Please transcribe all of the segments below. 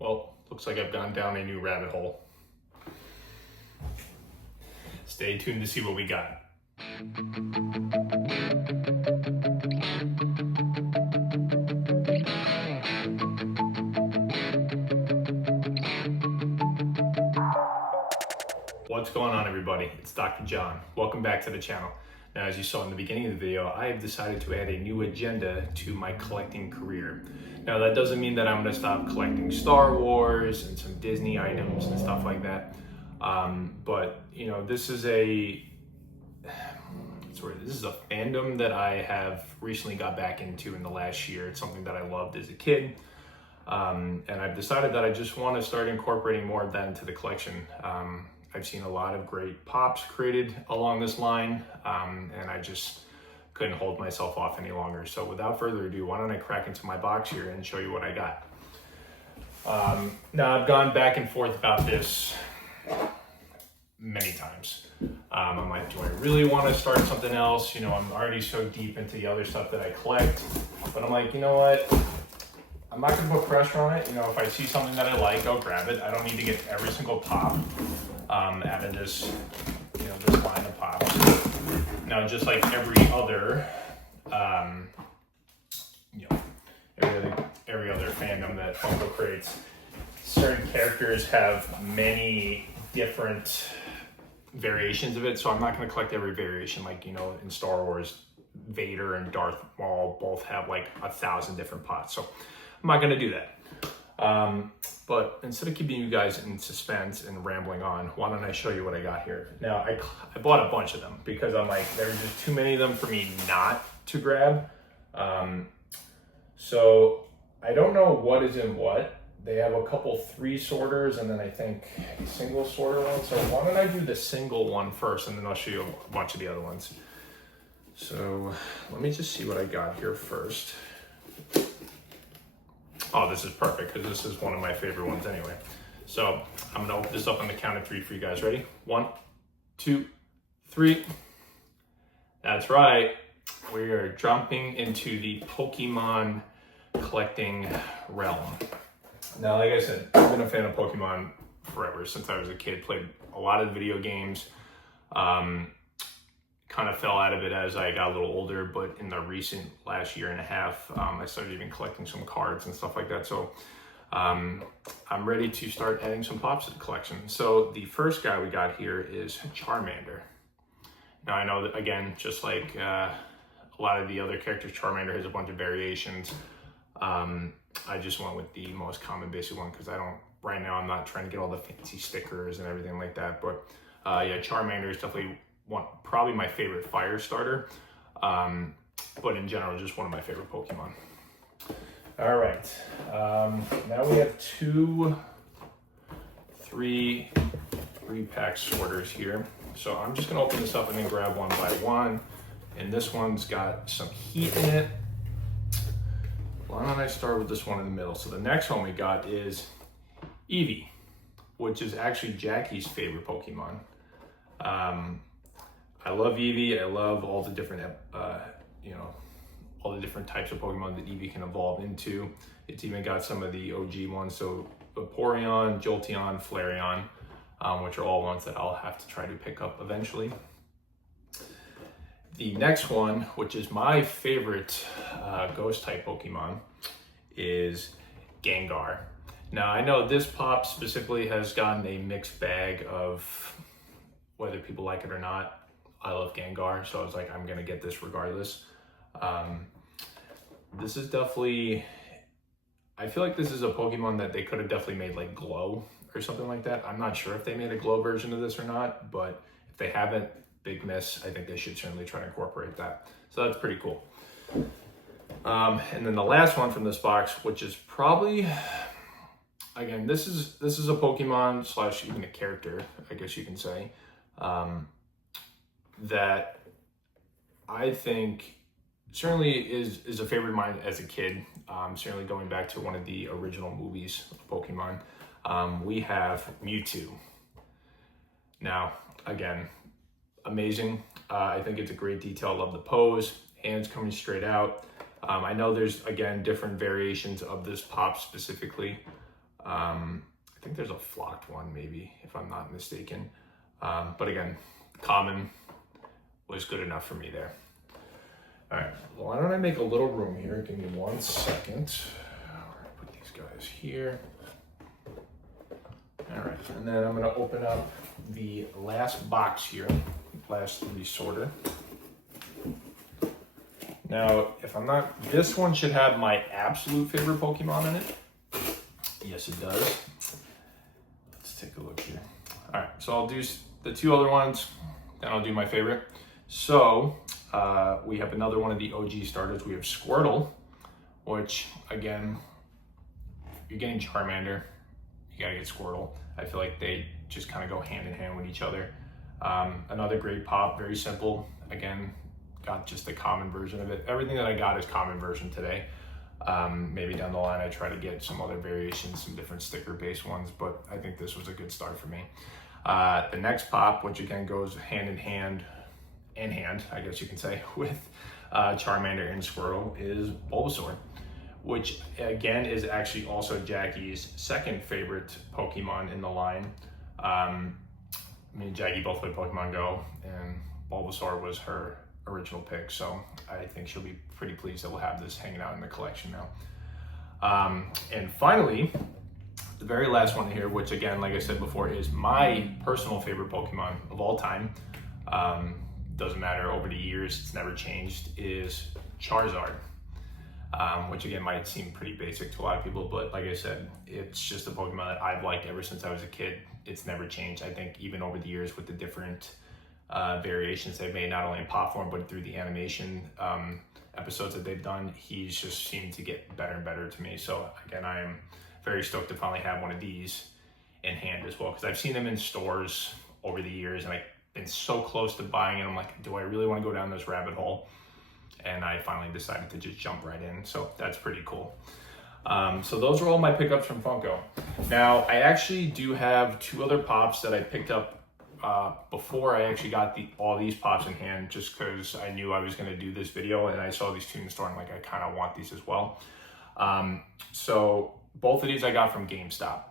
Well, looks like I've gone down a new rabbit hole. Stay tuned to see what we got. What's going on, everybody? It's Dr. John. Welcome back to the channel. Now, as you saw in the beginning of the video, I have decided to add a new agenda to my collecting career. Now, that doesn't mean that I'm going to stop collecting Star Wars and some Disney items and stuff like that. But you know, this is a fandom that I have recently got back into in the last year. It's something that I loved as a kid. And I've decided that I just want to start incorporating more of that into the collection. I've seen a lot of great pops created along this line, and I just couldn't hold myself off any longer. So without further ado, why don't I crack into my box here and show you what I got. Now, I've gone back and forth about this many times. I'm like, do I really want to start something else? You know, I'm already so deep into the other stuff that I collect, but I'm like, you know what? I'm not gonna put pressure on it. You know, if I see something that I like, I'll grab it. I don't need to get every single pop out of this, this line of pops. Now, just like every other, every other fandom that Funko creates, certain characters have many different variations of it. So I'm not gonna collect every variation. Like, you know, in Star Wars, Vader and Darth Maul both have like 1,000 different pots. So I'm not gonna do that. But instead of keeping you guys in suspense and rambling on, why don't I show you what I got here? Now, I bought a bunch of them because I'm like, there's just too many of them for me not to grab. So I don't know what is in what. They have a couple 3 sorters and then I think a single sorter one. So why don't I do the single one first and then I'll show you a bunch of the other ones. So let me just see what I got here first. Oh, this is perfect because this is one of my favorite ones anyway. So I'm gonna open this up on the count of 3 for you guys. Ready? 1, 2, 3. That's right. We are jumping into the Pokemon collecting realm. Now, like I said, I've been a fan of Pokemon forever, since I was a kid. Played a lot of video games. Kind of fell out of it as I got a little older, but in the recent last year and a half, I started even collecting some cards and stuff like that. So I'm ready to start adding some pops to the collection. So the first guy we got here is Charmander. Now, I know that, again, just like a lot of the other characters, Charmander has a bunch of variations. I just went with the most common basic one because right now I'm not trying to get all the fancy stickers and everything like that. But yeah, Charmander is definitely probably my favorite fire starter. But in general, just one of my favorite Pokemon. All right, now we have 3-pack sorters here. So I'm just gonna open this up and then grab one by one. And this one's got some heat in it. Why don't I start with this one in the middle? So the next one we got is Eevee, which is actually Jackie's favorite Pokemon. I love Eevee. I love all the different, all the different types of Pokemon that Eevee can evolve into. It's even got some of the OG ones, so Vaporeon, Jolteon, Flareon, which are all ones that I'll have to try to pick up eventually. The next one, which is my favorite ghost type Pokemon, is Gengar. Now, I know this pop specifically has gotten a mixed bag of whether people like it or not. I love Gengar, so I was like, I'm gonna get this regardless. This is definitely, I feel like this is a Pokemon that they could have definitely made like glow or something like that. I'm not sure if they made a glow version of this or not, but if they haven't, big miss. I think they should certainly try to incorporate that. So that's pretty cool. And then the last one from this box, which is probably, again, this is a Pokemon / even a character, I guess you can say, that I think certainly is a favorite of mine as a kid. Certainly going back to one of the original movies of Pokemon. We have Mewtwo. Now, again, amazing. I think it's a great detail. Love the pose, hands coming straight out. I know there's, again, different variations of this pop specifically. I think there's a flocked one maybe, if I'm not mistaken. But again, common was good enough for me there. All right, well, why don't I make a little room here? Give me 1 second. All right, put these guys here. All right, and then I'm gonna open up the last box here, last 3 sorter. Now, if I'm not, this one should have my absolute favorite Pokemon in it. Yes, it does. Let's take a look here. All right, so I'll do the 2 other ones, then I'll do my favorite. So we have another one of the OG starters. We have Squirtle, which again, if you're getting Charmander, you gotta get Squirtle. I feel like they just kind of go hand in hand with each other. Another great pop, very simple. Again, got just the common version of it. Everything that I got is common version today. Maybe down the line I try to get some other variations, some different sticker based ones, but I think this was a good start for me. The next pop, which again goes hand in hand, I guess you can say, with Charmander and Squirtle, is Bulbasaur, which again is actually also Jackie's second favorite Pokemon in the line. Me and Jackie both played Pokemon Go, and Bulbasaur was her original pick, so I think she'll be pretty pleased that we'll have this hanging out in the collection now. And finally, the very last one here, which again, like I said before, is my personal favorite Pokemon of all time. Doesn't matter, over the years, it's never changed, is Charizard. Which again might seem pretty basic to a lot of people, but like I said, it's just a Pokemon that I've liked ever since I was a kid. It's never changed. I think even over the years with the different variations they've made, not only in pop form, but through the animation episodes that they've done, he's just seemed to get better and better to me. So again, I am very stoked to finally have one of these in hand as well, because I've seen them in stores over the years, and I've been so close to buying it. I'm like, do I really want to go down this rabbit hole? And I finally decided to just jump right in. So that's pretty cool. So those are all my pickups from Funko. Now, I actually do have 2 other pops that I picked up before I actually got all these pops in hand, just because I knew I was going to do this video, and I saw these 2 in the store, and like, I kind of want these as well. So both of these I got from GameStop.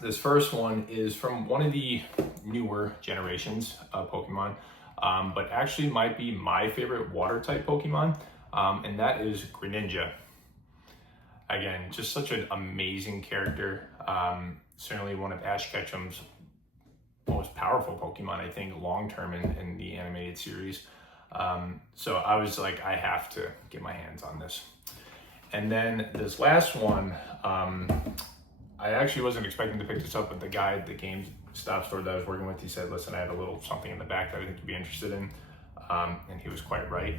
This first one is from one of the newer generations of Pokemon, but actually might be my favorite water type Pokemon, and that is Greninja. Again, just such an amazing character. Certainly one of Ash Ketchum's most powerful Pokemon, I think, long-term in the animated series. So I was like, I have to get my hands on this. And then this last one, I actually wasn't expecting to pick this up, but the guy at the GameStop store that I was working with, he said, listen, I had a little something in the back that I think you'd be interested in. And he was quite right.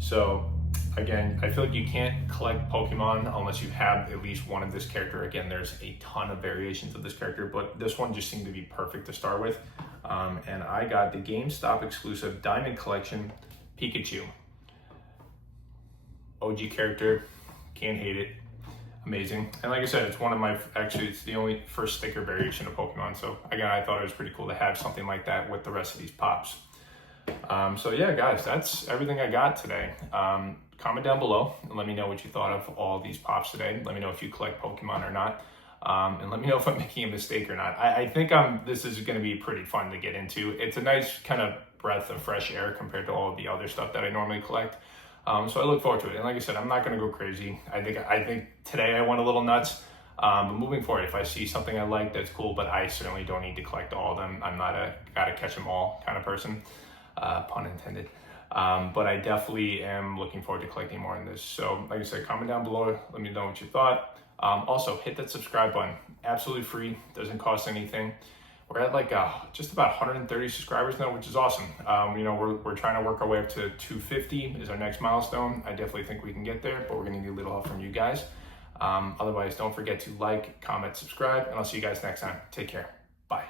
So again, I feel like you can't collect Pokemon unless you have at least one of this character. Again, there's a ton of variations of this character, but this one just seemed to be perfect to start with. And I got the GameStop exclusive Diamond Collection Pikachu. OG character, can't hate it. Amazing. And like I said, it's one of my, actually it's the only first sticker variation of Pokemon. So again, I thought it was pretty cool to have something like that with the rest of these pops. So yeah, guys, that's everything I got today. Comment down below and let me know what you thought of all these pops today. Let me know if you collect Pokemon or not. And let me know if I'm making a mistake or not. I think this is going to be pretty fun to get into. It's a nice kind of breath of fresh air compared to all of the other stuff that I normally collect. So I look forward to it. And like I said, I'm not going to go crazy. I think today I went a little nuts. But moving forward, if I see something I like, that's cool. But I certainly don't need to collect all of them. I'm not a gotta catch them all kind of person, pun intended. But I definitely am looking forward to collecting more on this. So like I said, comment down below. Let me know what you thought. Also, hit that subscribe button. Absolutely free. Doesn't cost anything. We're at like just about 130 subscribers now, which is awesome. We're trying to work our way up to 250 is our next milestone. I definitely think we can get there, but we're gonna need a little help from you guys. Otherwise, don't forget to like, comment, subscribe, and I'll see you guys next time. Take care. Bye.